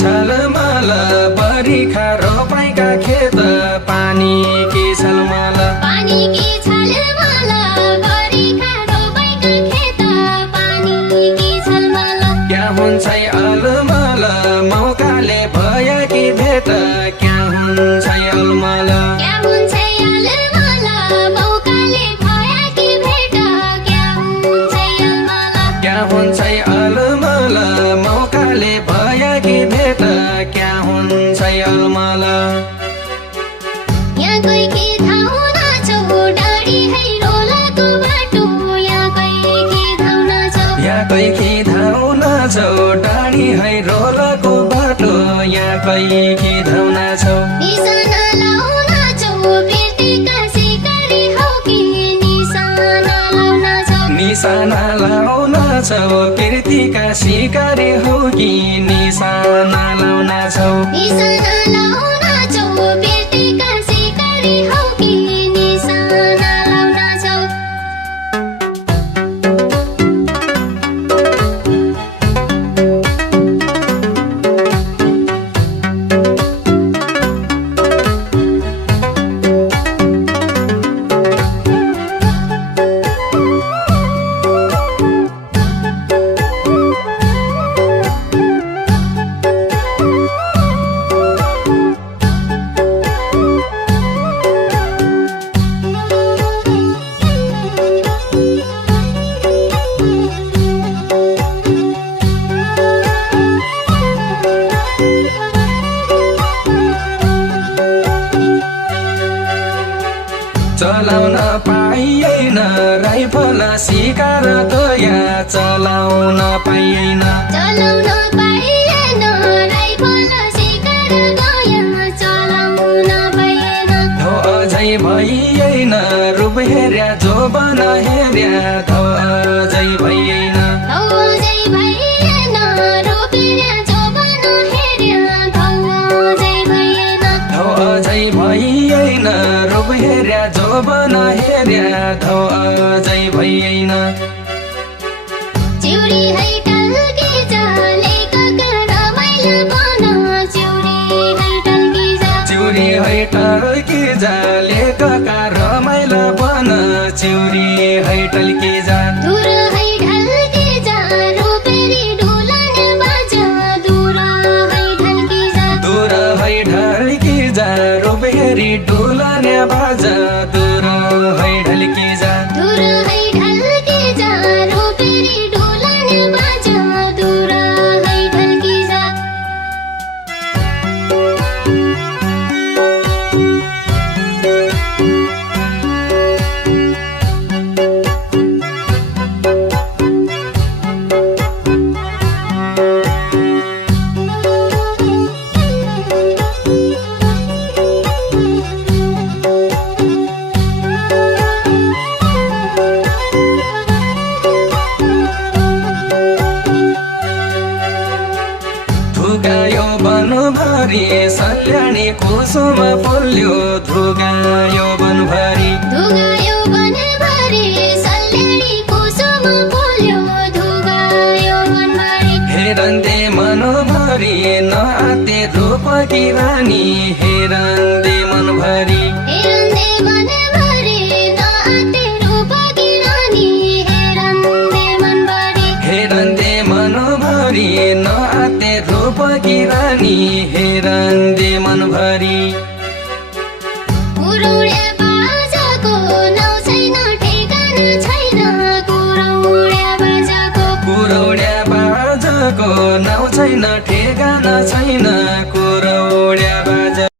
छलमल बरिखा रोपाइका खेत पानी के छलमल पानी के छलमल बरिखा रोपाइका खेत पानी के छलमल क्या हुन्छ अलमल मौकाले भयो कि भेट क्या हुन्छ अलमल क्या हुन्छ अलमल मौकाले भयो कि भेट क्या हुन्छ अलमल क्या हुन्छ अलमल मौकाले भयो कि भेट क्या हुन्छ अलमल यहाँ कोही के धाउन छौ डाडी है रोलाको बाटो यहाँ कोही के धाउन छौ यहाँ कोही के धाउन छौ डाडी है रोलाको बाटो यहाँ कोही के धाउन छौ निशाना लाउन छौ बिर्तेका सिकारी हौ कि निशाना लाउन छौ निशाना लाउन छौ कृतिका सिकारी हौ कि निशाना लाउन छौ निशाना लाउन छौ बिर्तेका सिकारी हौ कि निशाना लाउन छौ चलाउन पाइएन राइफल शिकार दया चलाउन पाइएन चलाउन पाइएन राइफल शिकार गया चलाउन पाइएन धो अझै भइएन रूप हेर्या जोबन हेर्या धो अझै भइएन धौ अझै भइएन रोपेर जोबन हेर्या धौ अझै भइएन धो अझै भइएन रूप हेर्या जोबन हेर्या धो अझै भइएन चिउरी है टल्की जाले काका रमाइलो बन चिउरी है टल्की जा चिउरी है टल्की जा लेखका रमाइलो बन चिउरी है टल्की जा दूर है ढल्की जा रोपेरी ढुलाने बाजा दूर है ढल्की जा दूर है ढल्की जा रोबेरी डुलाने बाजा दूर है ढल्की जा दूर है ढल्की जा रोपेरी ढुलाने बाजा दूर है ढल्की जा धुगायो बनभरि सल्यानी कुसुम फुल्यो धुगायो बनभरि धुगायो बनभरि सल्यानी कुसुम फुल्यो धुगायो बनभरि हेरन्दे मनभरि नआते रूपकी रानी हेरन्दे मनभरि हेरन्दे मनभरि नआते रूपकी रानी हेरन्दे मनभरि हेरन्दे मनभरि नआते रूपकी रानी हेरन्दे मनभरि